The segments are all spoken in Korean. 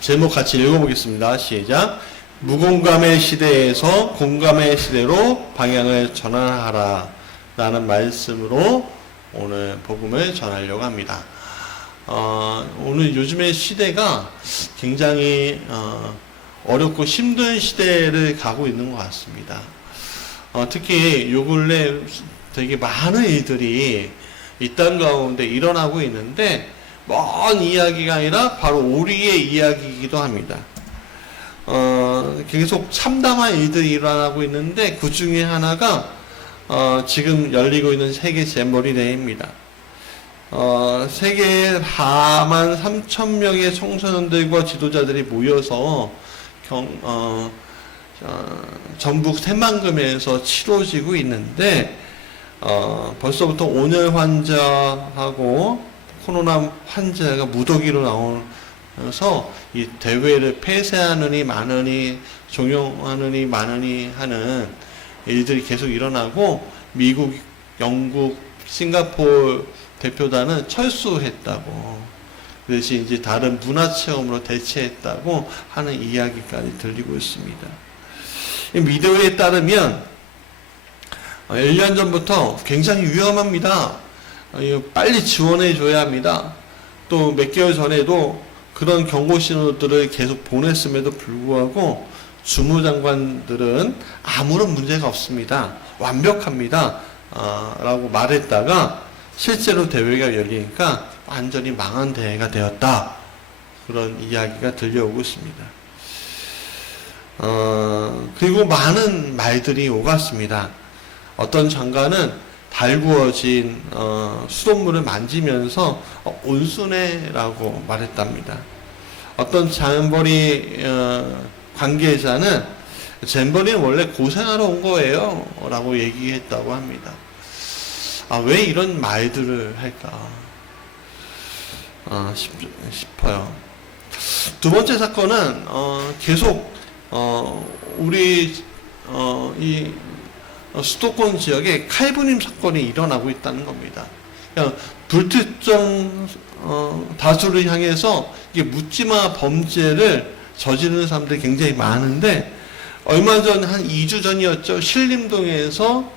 제목 같이 읽어보겠습니다. 시작. 무공감의 시대에서 공감의 시대로 방향을 전환하라 라는 말씀으로 오늘 복음을 전하려고 합니다. 오늘 요즘의 시대가 굉장히 어렵고 힘든 시대를 가고 있는 것 같습니다. 특히 요 근래 되게 많은 일들이 이 땅 가운데 일어나고 있는데 먼 이야기가 아니라 바로 우리의 이야기이기도 합니다. 계속 참담한 일들이 일어나고 있는데 그 중에 하나가 지금 열리고 있는 세계 잼버리 대회입니다. 세계 4만 3천 명의 청소년들과 지도자들이 모여서 전북 새만금에서 치러지고 있는데 벌써부터 온열 환자하고 코로나 환자가 무더기로 나오면서 이 대회를 폐쇄하느니 마느니 종용하느니 마느니 하는 일들이 계속 일어나고 미국, 영국, 싱가포르 대표단은 철수했다고, 그 대신 이제 다른 문화체험으로 대체했다고 하는 이야기까지 들리고 있습니다. 이 미디어에 따르면 1년 전부터 굉장히 위험합니다. 빨리 지원해 줘야 합니다. 또 몇 개월 전에도 그런 경고 신호들을 계속 보냈음에도 불구하고 주무장관들은 아무런 문제가 없습니다. 완벽합니다. 라고 말했다가 실제로 대회가 열리니까 완전히 망한 대회가 되었다. 그런 이야기가 들려오고 있습니다. 그리고 많은 말들이 오갔습니다. 어떤 장관은 달구어진 수돗물을 만지면서 온순해라고 말했답니다. 어떤 잼버리 관계자는 잼버리는 원래 고생하러 온 거예요 라고 얘기했다고 합니다. 왜 이런 말들을 할까 싶어요. 두 번째 사건은 계속 우리 이 수도권 지역에 칼부림 사건이 일어나고 있다는 겁니다. 불특정 다수를 향해서 이게 묻지마 범죄를 저지르는 사람들이 굉장히 많은데, 얼마 전 한 2주 전이었죠. 신림동에서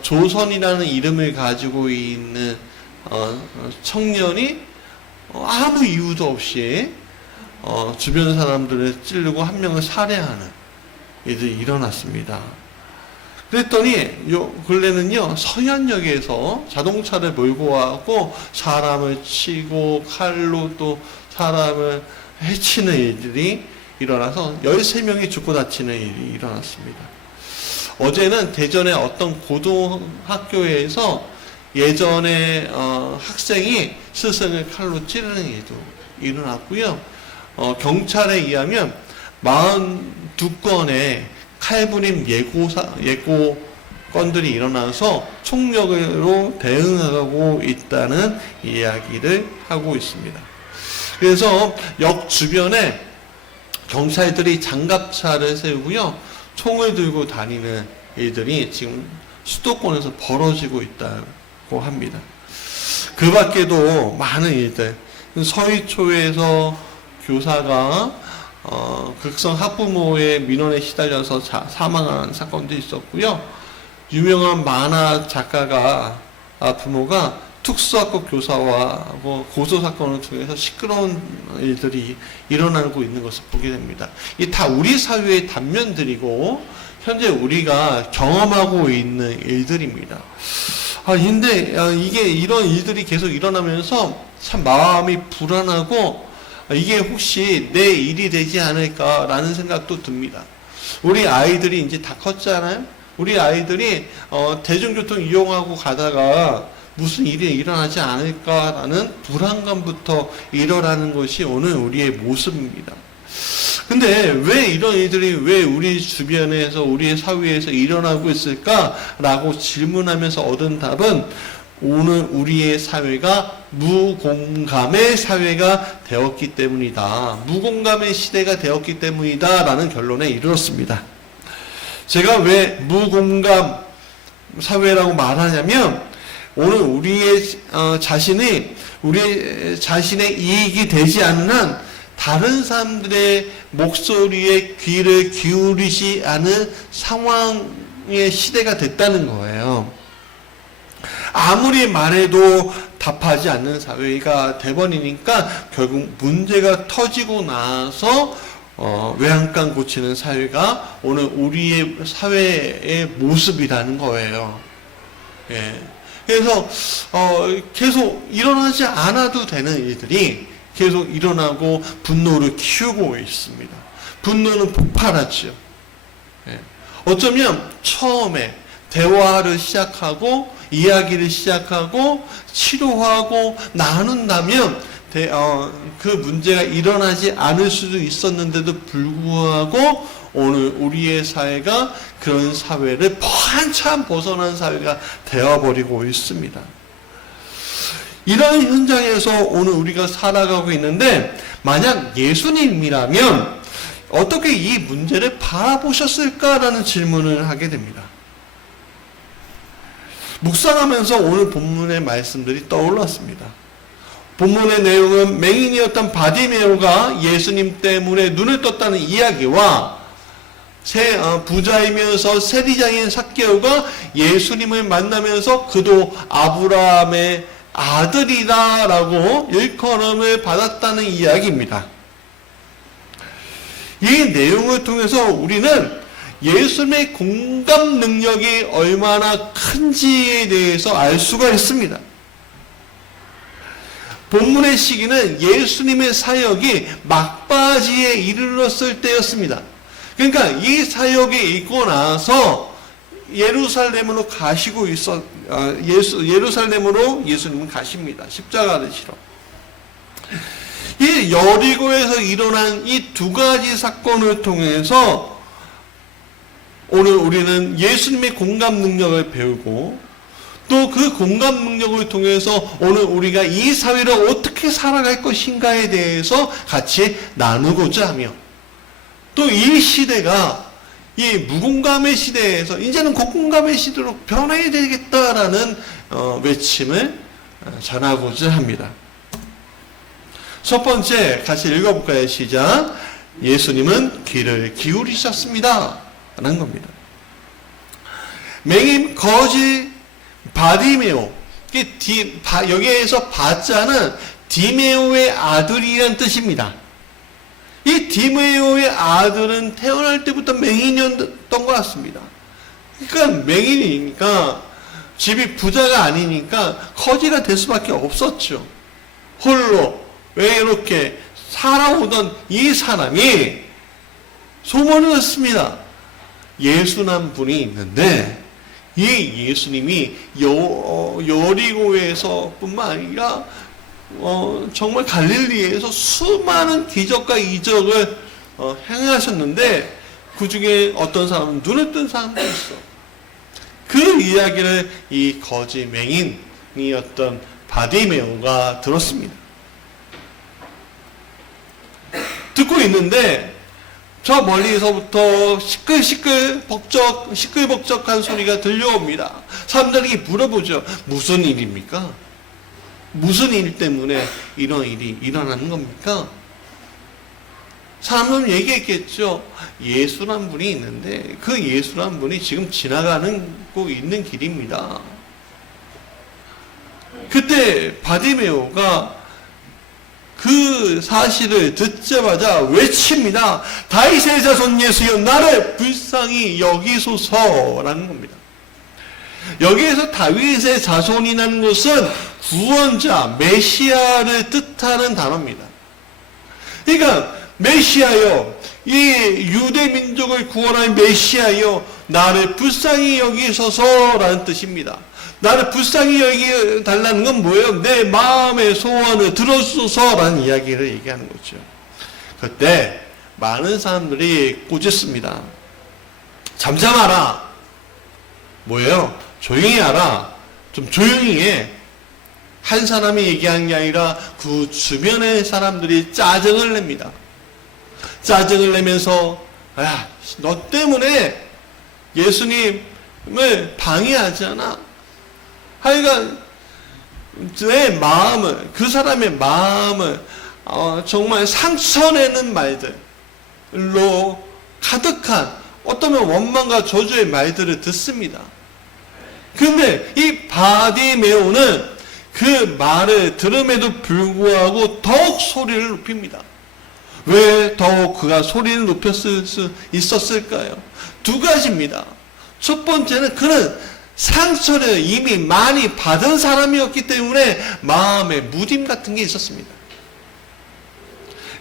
조선이라는 이름을 가지고 있는 청년이 아무 이유도 없이 주변 사람들을 찌르고 한 명을 살해하는 일이 일어났습니다. 그랬더니 요 근래는요, 서현역에서 자동차를 몰고 와고 사람을 치고 칼로 또 사람을 해치는 일들이 일어나서 13명이 죽고 다치는 일이 일어났습니다. 어제는 대전의 어떤 고등학교에서 예전에 학생이 스승을 칼로 찌르는 일도 일어났고요. 경찰에 의하면 42건의 칼부림 예고건들이 일어나서 총력으로 대응하고 있다는 이야기를 하고 있습니다. 그래서 역 주변에 경찰들이 장갑차를 세우고요, 총을 들고 다니는 일들이 지금 수도권에서 벌어지고 있다고 합니다. 그 밖에도 많은 일들, 서희초에서 교사가 극성 학부모의 민원에 시달려서 사망한 사건도 있었고요. 유명한 만화 작가가 부모가 특수학급 교사와 고소 사건을 통해서 시끄러운 일들이 일어나고 있는 것을 보게 됩니다. 이 다 우리 사회의 단면들이고 현재 우리가 경험하고 있는 일들입니다. 근데 이게 이런 일들이 계속 일어나면서 참 마음이 불안하고, 이게 혹시 내 일이 되지 않을까라는 생각도 듭니다. 우리 아이들이 이제 다 컸잖아요. 우리 아이들이 대중교통 이용하고 가다가 무슨 일이 일어나지 않을까라는 불안감부터 일어나는 것이 오늘 우리의 모습입니다. 근데 왜 이런 일들이 왜 우리 주변에서 우리의 사회에서 일어나고 있을까라고 질문하면서 얻은 답은 오늘 우리의 사회가 무공감의 사회가 되었기 때문이다. 무공감의 시대가 되었기 때문이다 라는 결론에 이르렀습니다. 제가 왜 무공감 사회라고 말하냐면, 오늘 우리의 자신이 우리 자신의 이익이 되지 않는 다른 사람들의 목소리에 귀를 기울이지 않은 상황의 시대가 됐다는 거예요. 아무리 말해도 답하지 않는 사회가 돼버리니까 결국 문제가 터지고 나서 외양간 고치는 사회가 오늘 우리의 사회의 모습이라는 거예요. 예. 그래서 계속 일어나지 않아도 되는 일들이 계속 일어나고 분노를 키우고 있습니다. 분노는 폭발하죠. 예. 어쩌면 처음에 대화를 시작하고 이야기를 시작하고 치료하고 나눈다면 그 문제가 일어나지 않을 수도 있었는데도 불구하고 오늘 우리의 사회가 그런 사회를 한참 벗어난 사회가 되어버리고 있습니다. 이런 현장에서 오늘 우리가 살아가고 있는데 만약 예수님이라면 어떻게 이 문제를 바라보셨을까라는 질문을 하게 됩니다. 묵상하면서 오늘 본문의 말씀들이 떠올랐습니다. 본문의 내용은 맹인이었던 바디메오가 예수님 때문에 눈을 떴다는 이야기와 부자이면서 세리장인 삭개오가 예수님을 만나면서 그도 아브라함의 아들이다라고 일컬음을 받았다는 이야기입니다. 이 내용을 통해서 우리는 예수님의 공감 능력이 얼마나 큰지에 대해서 알 수가 있습니다. 본문의 시기는 예수님의 사역이 막바지에 이르렀을 때였습니다. 그러니까 이 사역이 있고 나서 예루살렘으로 가시고 예루살렘으로 예수님은 가십니다. 십자가를 지러. 이 여리고에서 일어난 이 두 가지 사건을 통해서 오늘 우리는 예수님의 공감 능력을 배우고 또 그 공감 능력을 통해서 오늘 우리가 이 사회를 어떻게 살아갈 것인가에 대해서 같이 나누고자 하며 또 이 시대가 이 무공감의 시대에서 이제는 고공감의 시대로 변해야 되겠다라는 외침을 전하고자 합니다. 첫 번째 같이 읽어볼까요? 시작. 예수님은 귀를 기울이셨습니다 라는 겁니다. 맹인 거지 바디메오, 여기에서 바자는 디메오의 아들이란 뜻입니다. 이 디메오의 아들은 태어날 때부터 맹인이었던 것 같습니다. 그러니까 맹인이니까 집이 부자가 아니니까 거지가 될 수밖에 없었죠. 홀로 외롭게 살아오던 이 사람이 소문을 듣습니다. 예수란 분이 있는데 이 예수님이 여리고에서 뿐만 아니라 정말 갈릴리에서 수많은 기적과 이적을 행하셨는데 그 중에 어떤 사람은 눈에 뜬 사람도 있어. 그 이야기를 이 거지 맹인이었던 바디메오가 들었습니다. 듣고 있는데 저 멀리서부터 시끌벅적한 소리가 들려옵니다. 사람들이 물어보죠. 무슨 일입니까? 무슨 일 때문에 이런 일이 일어나는 겁니까? 사람들은 얘기했겠죠. 예수란 분이 있는데 그 예수란 분이 지금 지나가고 있는 길입니다. 그때 바디메오가 그 사실을 듣자마자 외칩니다. 다윗의 자손 예수여 나를 불쌍히 여기소서라는 겁니다. 여기에서 다윗의 자손이라는 것은 구원자, 메시아를 뜻하는 단어입니다. 그러니까 메시아여, 이 유대 민족을 구원할 메시아여 나를 불쌍히 여기소서라는 뜻입니다. 나를 불쌍히 여기달라는 건 뭐예요? 내 마음의 소원을 들어주소서라는 이야기를 얘기하는 거죠. 그때 많은 사람들이 꾸짖습니다. 잠잠하라. 뭐예요? 조용히 하라. 좀 조용히 해. 한 사람이 얘기하는 게 아니라 그 주변의 사람들이 짜증을 냅니다. 짜증을 내면서 너 때문에 예수님을 방해하잖아. 하여간 내 마음을, 그 사람의 마음을 정말 상처내는 말들로 가득한 어떠면 원망과 저주의 말들을 듣습니다. 그런데 이 바디메오는 그 말을 들음에도 불구하고 더욱 소리를 높입니다. 왜 더욱 그가 소리를 높였을 수 있었을까요? 두 가지입니다. 첫 번째는 그는 상처를 이미 많이 받은 사람이었기 때문에 마음에 무딤 같은 게 있었습니다.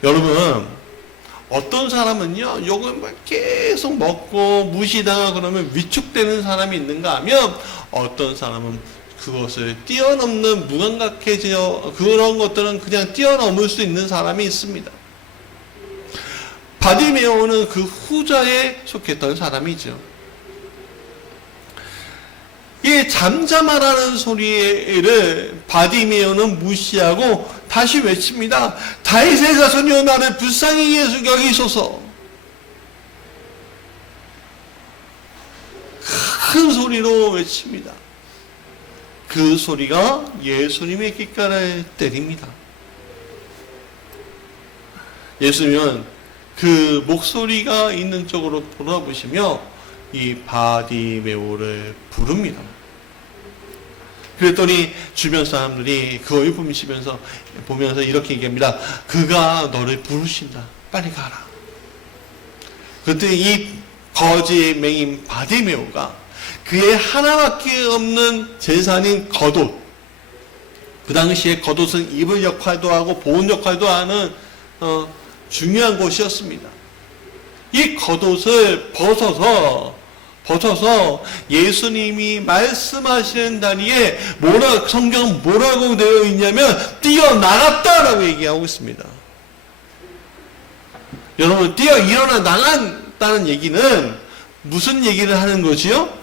여러분, 어떤 사람은요, 욕을 계속 먹고 무시당하고 그러면 위축되는 사람이 있는가 하면, 어떤 사람은 그것을 뛰어넘는 무감각해져, 그런 것들은 그냥 뛰어넘을 수 있는 사람이 있습니다. 바디메오는 그 후자에 속했던 사람이죠. 이 잠잠하라는 소리를 바디메오는 무시하고 다시 외칩니다. 다윗의 자손이여 나를 불쌍히 여기소서. 큰 소리로 외칩니다. 그 소리가 예수님의 귓가를 때립니다. 예수님은 그 목소리가 있는 쪽으로 돌아보시며 이 바디메오를 부릅니다. 그랬더니 주변 사람들이 그걸 보면서 이렇게 얘기합니다. 그가 너를 부르신다. 빨리 가라. 그때 이 거지 맹인 바디메오가 그의 하나밖에 없는 재산인 겉옷, 그 당시에 겉옷은 입을 역할도 하고 보온 역할도 하는 중요한 것이었습니다. 이 겉옷을 벗어서 예수님이 말씀하시는 자리에 성경은 뭐라고 되어 있냐면 뛰어나갔다라고 얘기하고 있습니다. 여러분, 일어나 나갔다는 얘기는 무슨 얘기를 하는 거지요?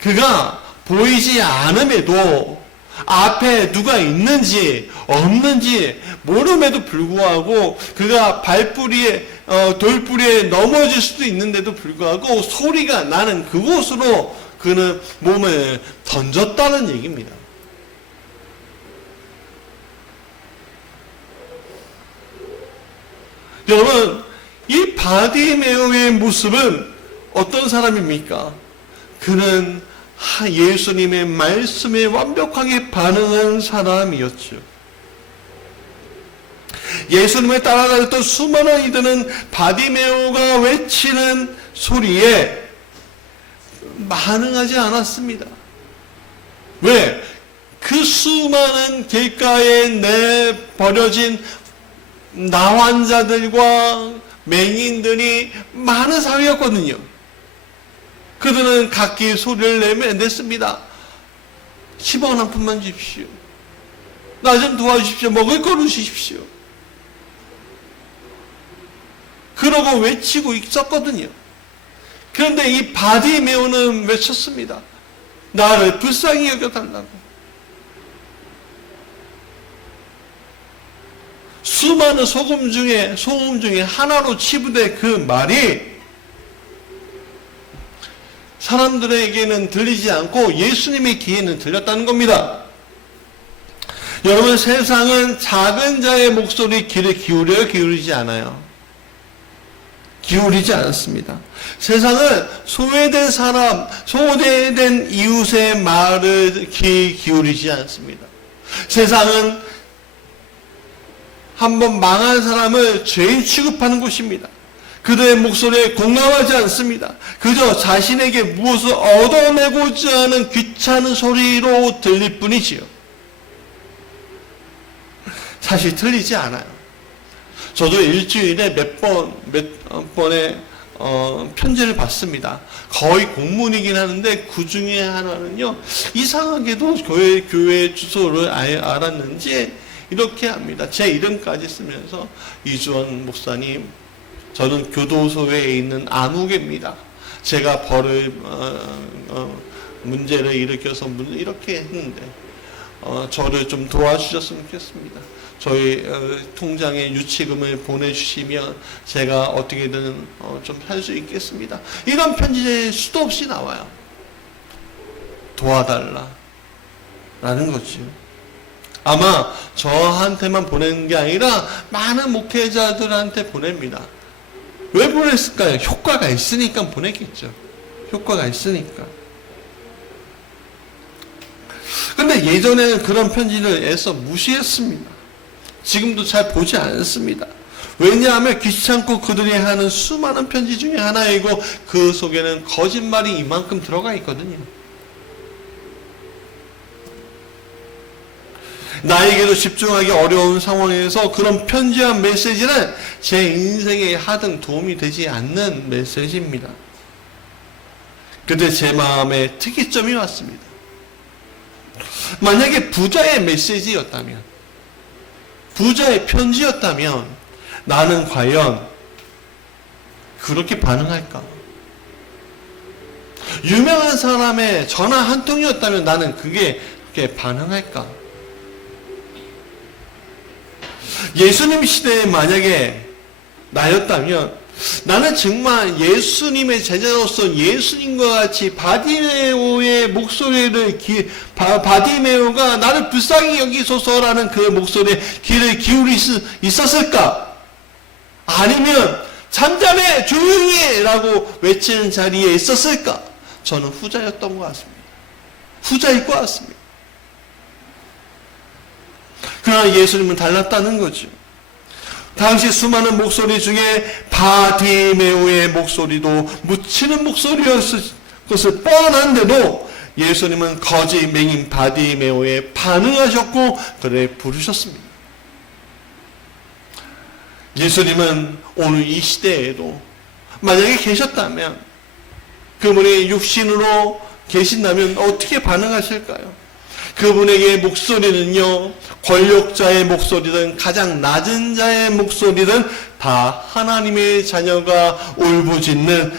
그가 보이지 않음에도 앞에 누가 있는지 없는지 모름에도 불구하고 그가 돌뿌리에 넘어질 수도 있는데도 불구하고 소리가 나는 그곳으로 그는 몸을 던졌다는 얘기입니다. 여러분, 이 바디메오의 모습은 어떤 사람입니까? 그는 예수님의 말씀에 완벽하게 반응한 사람이었죠. 예수님을 따라다녔던 수많은 이들은 바디메오가 외치는 소리에 반응하지 않았습니다. 왜? 그 수많은 길가에 내버려진 나환자들과 맹인들이 많은 사회였거든요. 그들은 각기 소리를 냈습니다. 10원 한 푼만 주십시오. 나 좀 도와주십시오. 먹을 거를 주십시오. 그러고 외치고 있었거든요. 그런데 이 바디메오는 외쳤습니다. 나를 불쌍히 여겨달라고. 수많은 소음 중에 하나로 치부된 그 말이 사람들에게는 들리지 않고 예수님의 귀에는 들렸다는 겁니다. 여러분, 세상은 작은 자의 목소리 귀를 기울여요? 기울이지 않아요? 기울이지 않습니다. 세상은 소외된 이웃의 말을 귀 기울이지 않습니다. 세상은 한번 망한 사람을 죄인 취급하는 곳입니다. 그들의 목소리에 공감하지 않습니다. 그저 자신에게 무엇을 얻어내고자 하는 귀찮은 소리로 들릴 뿐이지요. 사실 틀리지 않아요. 저도 일주일에 몇 번의 편지를 받습니다. 거의 공문이긴 하는데 그 중에 하나는요, 이상하게도 교회 주소를 알았는지 이렇게 합니다. 제 이름까지 쓰면서 이주원 목사님, 저는 교도소에 있는 아무개입니다. 제가 문제를 일으켜서 이렇게 했는데 저를 좀 도와주셨으면 좋겠습니다. 저희 통장에 유치금을 보내주시면 제가 어떻게든 좀 할 수 있겠습니다. 이런 편지에 수도 없이 나와요. 도와달라 라는 거죠. 아마 저한테만 보내는 게 아니라 많은 목회자들한테 보냅니다. 왜 보냈을까요? 효과가 있으니까 보냈겠죠. 효과가 있으니까. 근데 예전에는 그런 편지를 애써 무시했습니다. 지금도 잘 보지 않습니다. 왜냐하면 귀찮고 그들이 하는 수많은 편지 중에 하나이고 그 속에는 거짓말이 이만큼 들어가 있거든요. 나에게도 집중하기 어려운 상황에서 그런 편지와 메시지는 제 인생에 하등 도움이 되지 않는 메시지입니다. 그때 제 마음에 특이점이 왔습니다. 만약에 부자의 메시지였다면, 부자의 편지였다면 나는 과연 그렇게 반응할까? 유명한 사람의 전화 한 통이었다면 나는 그게 그렇게 반응할까? 예수님 시대에 만약에 나였다면 나는 정말 예수님의 제자로서 예수님과 같이 바디메오의 목소리를 바디메오가 나를 불쌍히 여기소서라는 그 목소리에 귀를 기울일 수 있었을까? 아니면 잠잠해 조용히 해 라고 외치는 자리에 있었을까? 저는 후자였던 것 같습니다. 후자일 것 같습니다. 그러나 예수님은 달랐다는 거죠. 당시 수많은 목소리 중에 바디메오의 목소리도 묻히는 목소리였을 것을 뻔한데도 예수님은 거지 맹인 바디메오에 반응하셨고 그를 부르셨습니다. 예수님은 오늘 이 시대에도 만약에 계셨다면, 그분이 육신으로 계신다면 어떻게 반응하실까요? 그분에게 목소리는요, 권력자의 목소리든 가장 낮은 자의 목소리든 다 하나님의 자녀가 울부짖는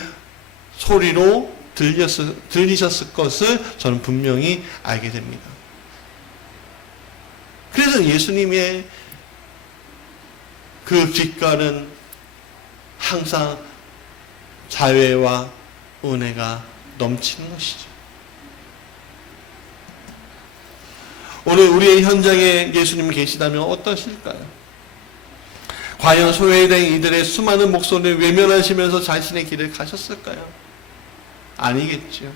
소리로 들리셨을 것을 저는 분명히 알게 됩니다. 그래서 예수님의 그 귓가는 항상 자애와 은혜가 넘치는 것이죠. 오늘 우리의 현장에 예수님이 계시다면 어떠실까요? 과연 소외된 이들의 수많은 목소리를 외면하시면서 자신의 길을 가셨을까요? 아니겠죠.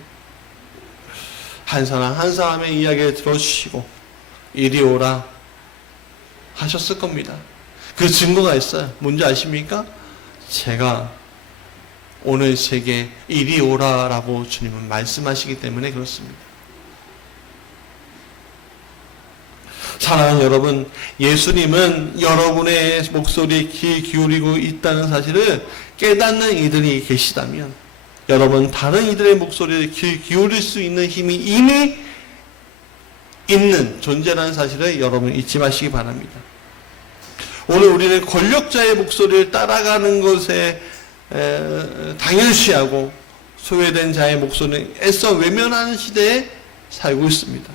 한 사람 한 사람의 이야기를 들어주시고 이리 오라 하셨을 겁니다. 그 증거가 있어요. 뭔지 아십니까? 제가 오늘 제게 이리 오라라고 주님은 말씀하시기 때문에 그렇습니다. 사랑하는 여러분, 예수님은 여러분의 목소리에 귀 기울이고 있다는 사실을 깨닫는 이들이 계시다면, 여러분 다른 이들의 목소리에 귀 기울일 수 있는 힘이 이미 있는 존재라는 사실을 여러분 잊지 마시기 바랍니다. 오늘 우리는 권력자의 목소리를 따라가는 것에 당연시하고 소외된 자의 목소리를 애써 외면하는 시대에 살고 있습니다.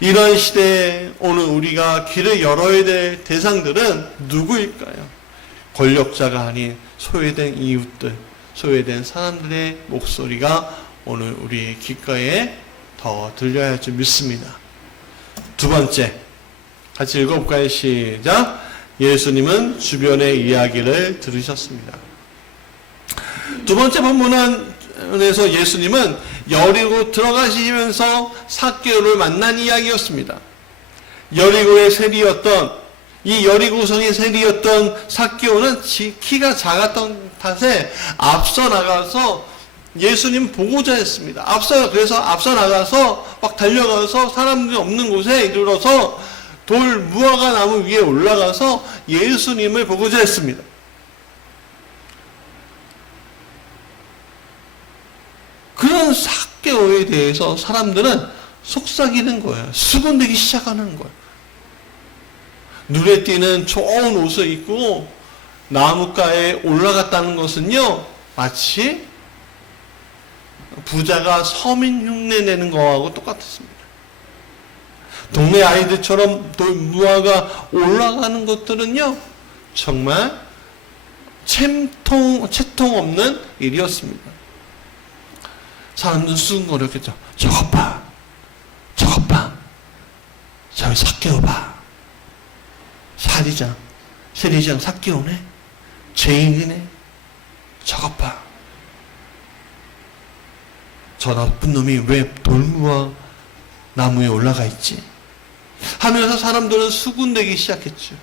이런 시대에 오늘 우리가 길을 열어야 될 대상들은 누구일까요? 권력자가 아닌 소외된 이웃들, 소외된 사람들의 목소리가 오늘 우리의 귓가에 더 들려야 할 줄 믿습니다. 두 번째, 같이 읽어볼까요? 시작. 예수님은 주변의 이야기를 들으셨습니다. 두 번째 본문에서 예수님은 여리고 들어가시면서 삭개오를 만난 이야기였습니다. 여리고의 세리였던, 이 여리고성의 세리였던 삭개오는 키가 작았던 탓에 앞서 나가서 예수님 보고자였습니다. 그래서 앞서 나가서 막 달려가서 사람들이 없는 곳에 이르러서 돌 무화과 나무 위에 올라가서 예수님을 보고자 했습니다. 그런 삭개오에 대해서 사람들은 속삭이는 거예요. 수군대기 시작하는 거예요. 눈에 띄는 좋은 옷을 입고 나무가에 올라갔다는 것은요, 마치 부자가 서민 흉내 내는 거하고 똑같았습니다. 동네 아이들처럼 무화과 올라가는 것들은요, 정말 채통 없는 일이었습니다. 사람들은 수근거렸겠죠. 저것 봐. 저기 삭개오 봐. 세리장 삭개오네. 죄인이네. 저것 봐. 저 나쁜 놈이 왜 돌무와 나무에 올라가 있지? 하면서 사람들은 수군대기 시작했죠.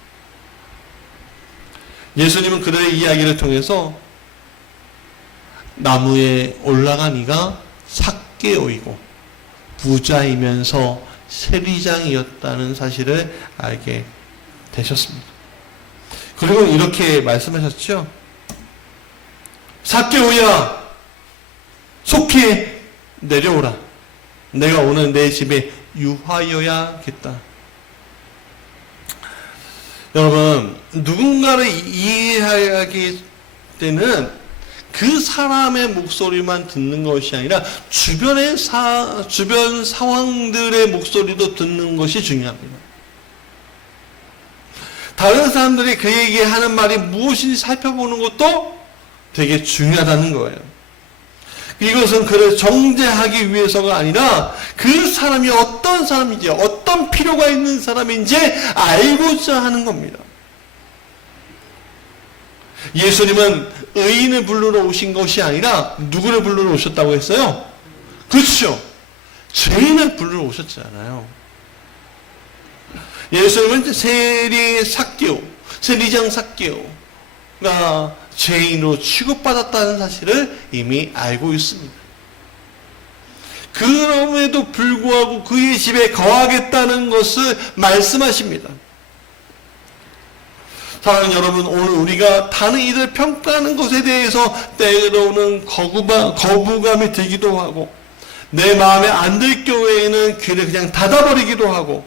예수님은 그들의 이야기를 통해서 나무에 올라간 이가 삭개오이고 부자이면서 세리장이었다는 사실을 알게 되셨습니다. 그리고 이렇게 말씀하셨죠. 삭개오야, 속히 내려오라. 내가 오늘 내 집에 유하여야겠다. 여러분, 누군가를 이해하기 때는 그 사람의 목소리만 듣는 것이 아니라 주변 상황들의 목소리도 듣는 것이 중요합니다. 다른 사람들이 그에게 하는 말이 무엇인지 살펴보는 것도 되게 중요하다는 거예요. 이것은 그를 정죄하기 위해서가 아니라 그 사람이 어떤 사람인지, 어떤 필요가 있는 사람인지 알고자 하는 겁니다. 예수님은 의인을 부르러 오신 것이 아니라 누구를 부르러 오셨다고 했어요? 그렇죠. 죄인을 부르러 오셨잖아요. 예수님은 세리장 삭개오가 죄인으로 취급받았다는 사실을 이미 알고 있습니다. 그럼에도 불구하고 그의 집에 거하겠다는 것을 말씀하십니다. 사랑하는 여러분, 오늘 우리가 다른 이들 평가하는 것에 대해서 때로는 거부감이 들기도 하고, 내 마음에 안 들 경우에는 귀를 그냥 닫아버리기도 하고,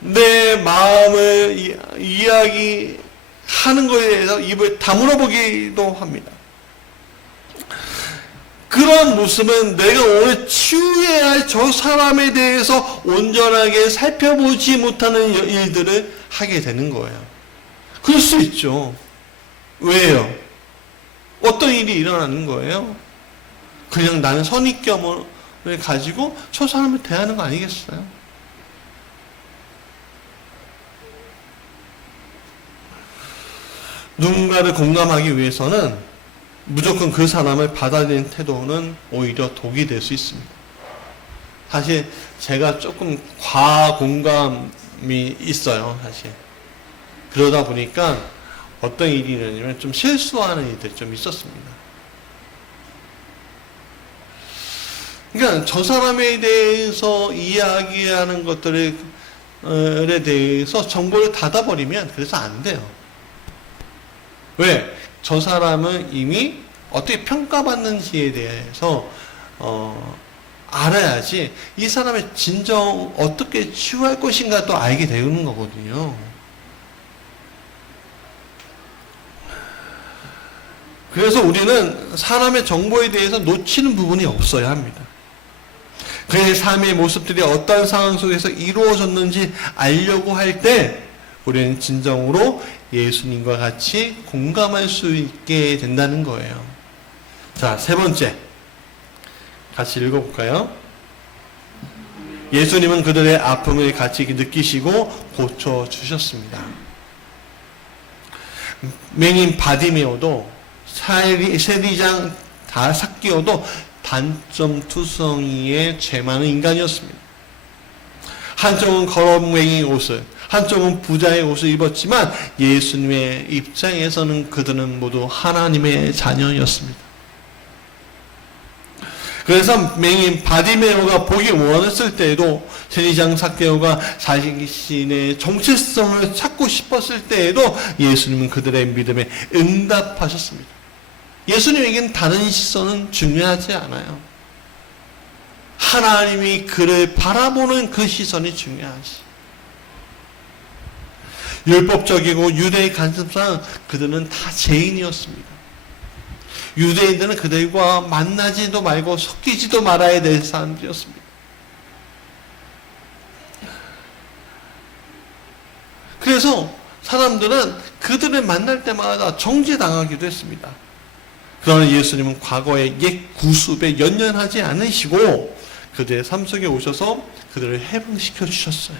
내 마음을 이야기하는 것에 대해서 입을 다물어 보기도 합니다. 그런 모습은 내가 오늘 치유해야 할 저 사람에 대해서 온전하게 살펴보지 못하는 일들을 하게 되는 거예요. 그럴 수 있죠. 왜요? 어떤 일이 일어나는 거예요? 그냥 나는 선입견을 가지고 저 사람을 대하는 거 아니겠어요? 누군가를 공감하기 위해서는 무조건 그 사람을 받아들이는 태도는 오히려 독이 될 수 있습니다. 사실 제가 조금 과공감이 있어요. 사실 그러다 보니까 어떤 일이 일어나면 좀 실수하는 일들이 좀 있었습니다. 그러니까 저 사람에 대해서 이야기하는 것들에 대해서 정보를 닫아버리면 그래서 안 돼요. 왜? 저 사람은 이미 어떻게 평가받는지에 대해서 알아야지 이 사람의 진정 어떻게 치유할 것인가 또 알게 되는 거거든요. 그래서 우리는 사람의 정보에 대해서 놓치는 부분이 없어야 합니다. 그의 삶의 모습들이 어떤 상황 속에서 이루어졌는지 알려고 할 때 우리는 진정으로 예수님과 같이 공감할 수 있게 된다는 거예요. 자, 세 번째. 같이 읽어볼까요? 예수님은 그들의 아픔을 같이 느끼시고 고쳐주셨습니다. 맹인 바디메오도 세리장 삭개오도 단점투성이의 죄 많은 인간이었습니다. 한쪽은 거렁맹이 옷을, 한쪽은 부자의 옷을 입었지만 예수님의 입장에서는 그들은 모두 하나님의 자녀였습니다. 그래서 맹인 바디메오가 보기 원했을 때에도 세리장 삭개오가 자신의 정체성을 찾고 싶었을 때에도 예수님은 그들의 믿음에 응답하셨습니다. 예수님에게는 다른 시선은 중요하지 않아요. 하나님이 그를 바라보는 그 시선이 중요하지. 율법적이고 유대의 관습상 그들은 다 죄인이었습니다. 유대인들은 그들과 만나지도 말고 섞이지도 말아야 될 사람들이었습니다. 그래서 사람들은 그들을 만날 때마다 정죄당하기도 했습니다. 그러나 예수님은 과거의 옛 구습에 연연하지 않으시고 그들의 삶 속에 오셔서 그들을 해방시켜 주셨어요.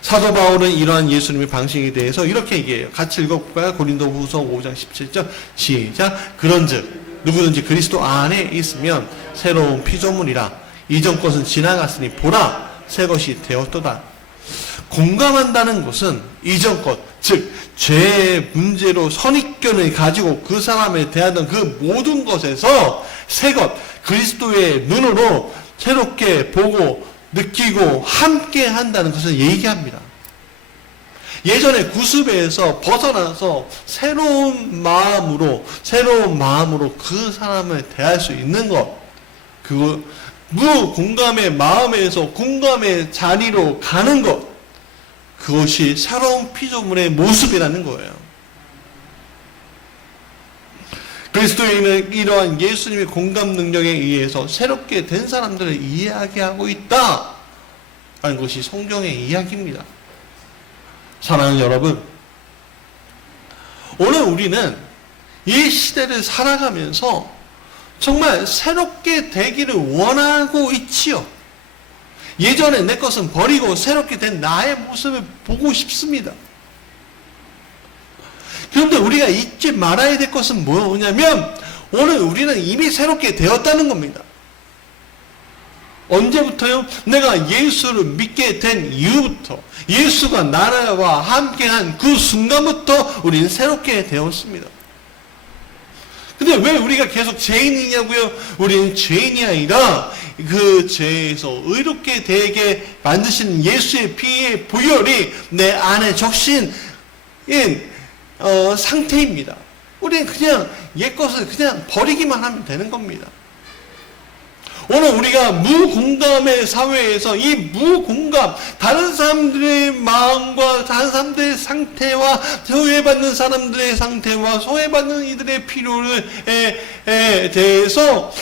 사도 바울은 이러한 예수님의 방식에 대해서 이렇게 얘기해요. 같이 읽어볼까요? 고린도후서 5장 17절 시작. 그런즉 누구든지 그리스도 안에 있으면 새로운 피조물이라. 이전 것은 지나갔으니 보라 새 것이 되었도다. 공감한다는 것은 이전 것, 즉 죄의 문제로 선입견을 가지고 그 사람에 대하던 그 모든 것에서 새 것, 그리스도의 눈으로 새롭게 보고 느끼고 함께 한다는 것을 얘기합니다. 예전에 구습에서 벗어나서 새로운 마음으로 그 사람을 대할 수 있는 것, 그거 무공감의 마음에서 공감의 자리로 가는 것, 그것이 새로운 피조물의 모습이라는 거예요. 그리스도인은 이러한 예수님의 공감 능력에 의해서 새롭게 된 사람들을 이야기하고 있다 라는 것이 성경의 이야기입니다. 사랑하는 여러분, 오늘 우리는 이 시대를 살아가면서 정말 새롭게 되기를 원하고 있지요. 예전에 내 것은 버리고 새롭게 된 나의 모습을 보고 싶습니다. 그런데 우리가 잊지 말아야 될 것은 뭐냐면 오늘 우리는 이미 새롭게 되었다는 겁니다. 언제부터요? 내가 예수를 믿게 된 이후부터, 예수가 나와 함께한 그 순간부터 우리는 새롭게 되었습니다. 근데 왜 우리가 계속 죄인이냐고요? 우리는 죄인이 아니라 그 죄에서 의롭게 되게 만드신 예수의 피의 보혈이 내 안에 적신 상태입니다. 우리는 그냥 옛것을 그냥 버리기만 하면 되는 겁니다. 오늘 우리가 무공감의 사회에서 이 무공감, 다른 사람들의 마음과 다른 사람들의 상태와 소외받는 사람들의 상태와 소외받는 이들의 필요에 대해서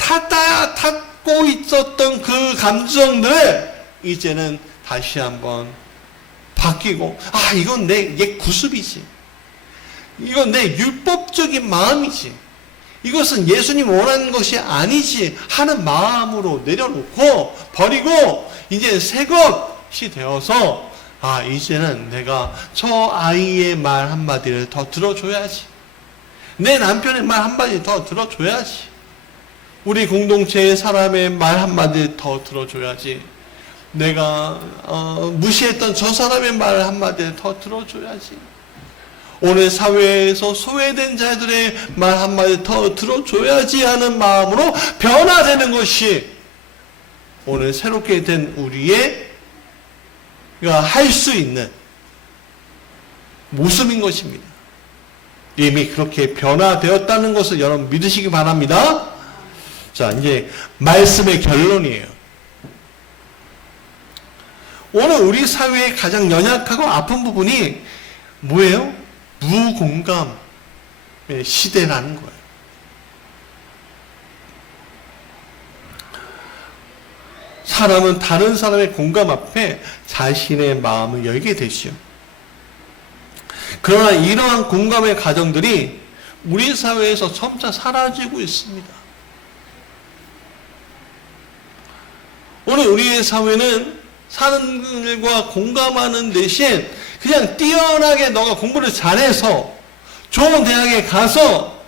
탔고 있었던 그 감정들을 이제는 다시 한번 바뀌고, 이건 내 옛 구습이지. 이건 내 율법적인 마음이지. 이것은 예수님 원하는 것이 아니지 하는 마음으로 내려놓고 버리고 이제 새 것이 되어서 이제는 내가 저 아이의 말 한마디를 더 들어줘야지. 내 남편의 말 한마디 더 들어줘야지. 우리 공동체의 사람의 말 한마디 더 들어줘야지. 내가 무시했던 저 사람의 말 한마디를 더 들어줘야지. 오늘 사회에서 소외된 자들의 말 한마디 더 들어줘야지 하는 마음으로 변화되는 것이 오늘 새롭게 된 우리의 할 수 있는 모습인 것입니다. 이미 그렇게 변화되었다는 것을 여러분 믿으시기 바랍니다. 자, 이제 말씀의 결론이에요. 오늘 우리 사회의 가장 연약하고 아픈 부분이 뭐예요? 무공감의 시대라는 거예요. 사람은 다른 사람의 공감 앞에 자신의 마음을 열게 되시오. 그러나 이러한 공감의 가정들이 우리 사회에서 점차 사라지고 있습니다. 오늘 우리의 사회는 사람들과 공감하는 대신 그냥 뛰어나게 너가 공부를 잘해서 좋은 대학에 가서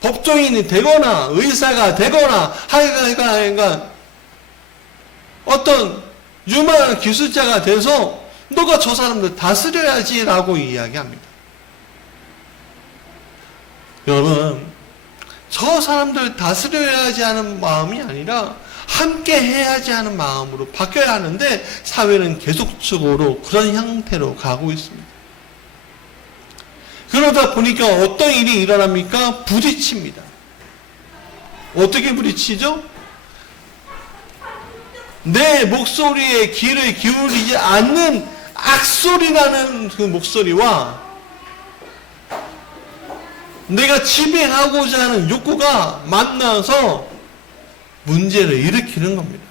법조인이 되거나 의사가 되거나 하여간 어떤 유망한 기술자가 돼서 너가 저 사람들 다스려야지 라고 이야기합니다. 여러분, 저 사람들 다스려야지 하는 마음이 아니라 함께 해야지 하는 마음으로 바뀌어야 하는데 사회는 계속적으로 그런 형태로 가고 있습니다. 그러다 보니까 어떤 일이 일어납니까? 부딪힙니다. 어떻게 부딪히죠? 내 목소리에 귀를 기울이지 않는 악소리라는 그 목소리와 내가 지배하고자 하는 욕구가 만나서 문제를 일으키는 겁니다.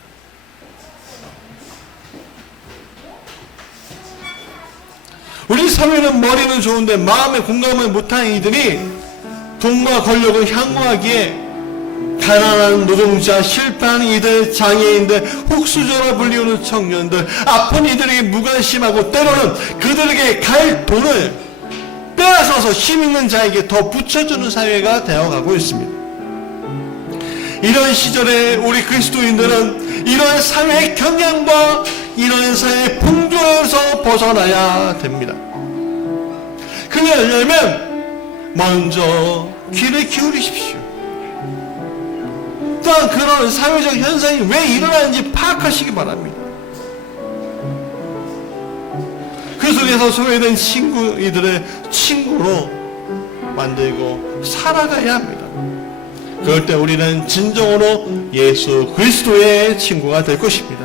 우리 사회는 머리는 좋은데 마음에 공감을 못하는 이들이 돈과 권력을 향유하기에 가난한 노동자, 실패한 이들, 장애인들, 흙수저라 불리우는 청년들, 아픈 이들에게 무관심하고 때로는 그들에게 갈 돈을 빼앗아서 힘있는 자에게 더 붙여주는 사회가 되어가고 있습니다. 이런 시절에 우리 그리스도인들은 이런 사회의 경향과 이런 사회의 풍조에서 벗어나야 됩니다. 그러려면 먼저 귀를 기울이십시오. 또한 그런 사회적 현상이 왜 일어나는지 파악하시기 바랍니다. 그 속에서 소외된 이들의 친구로 만들고 살아가야 합니다. 그럴 때 우리는 진정으로 예수 그리스도의 친구가 될 것입니다.